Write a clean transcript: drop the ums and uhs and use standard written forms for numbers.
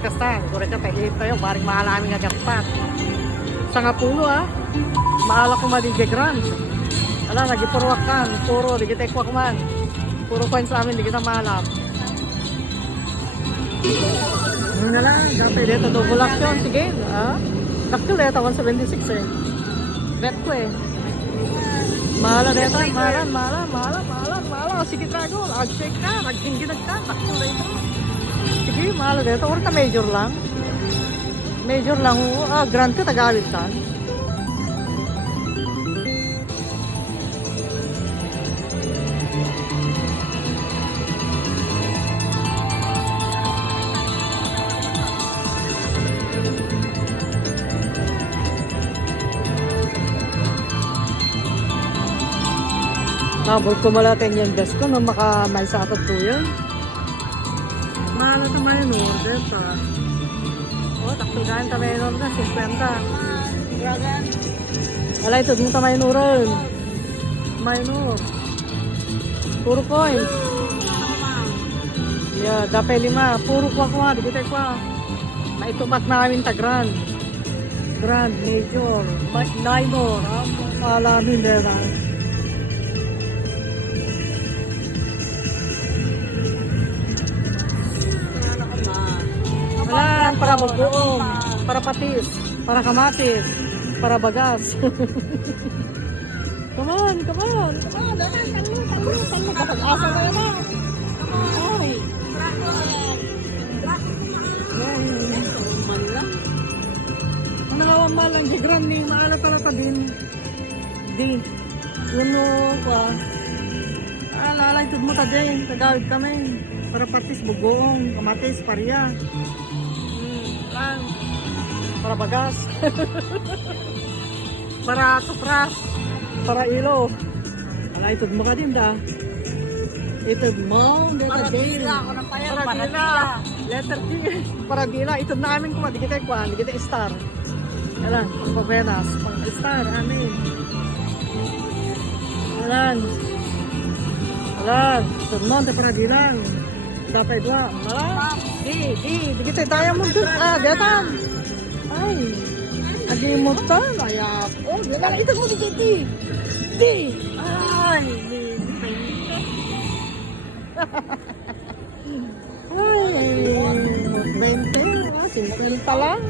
kastan. Kure ka tayo tayo, baring mahalami nga jackpot. Sa nga pulo maala ko madige grand. Ala, nagipurwak kan, puro, di kita ikwak man. Puro coins sa amin, di kita mahalap. Yun na lang, dapat dito double action, sige. Daktil dito, 176 Bet ko Mahala dito, mahala. Sige trago, ag-check ka, nag-ginginag ka, daktil dito. Sige, mahala dito, orta major lang. Major lang, grand ka, tagawid ka. Nabol ko malatin yung best ko nung makamay sa apat to yun. Mahal na tayo order pa. Taktugan tayo order, 50. Alay, ito mo tayo order. Minor. Puro coins. Yeah, dapat 5. Puro kwa. Di kita kwa. Maitupat namin ta grand. Grand, major, minor. Alamin din Wala, para magbuong, para patis, para kamatis, para bagas. Come on. Talo. Kapag asa na naman. Ay. Ang nalawang malang, higran ni maala talata din. Yun mo, lalay, tud mo ta dyan, tagawid kami. Para patis, bugong, kamatis, pariya. Para bagas. Para supras. Para ilo. Ala, itod mo ka din da. Itod mo, letter D. Para dila. Letter D. Para dila. Itod na amin kuma. Di kita ikuan. Di kita star. Ala, pang pabenas. Pang star. Amin. Alan. Itod mo, para dila. Dapat dua. Di kita diamond dun. Diatan. Ay. Nagimutan. Ayap. Diyan ito mo di. Ay. Ay. 20. 50 lang.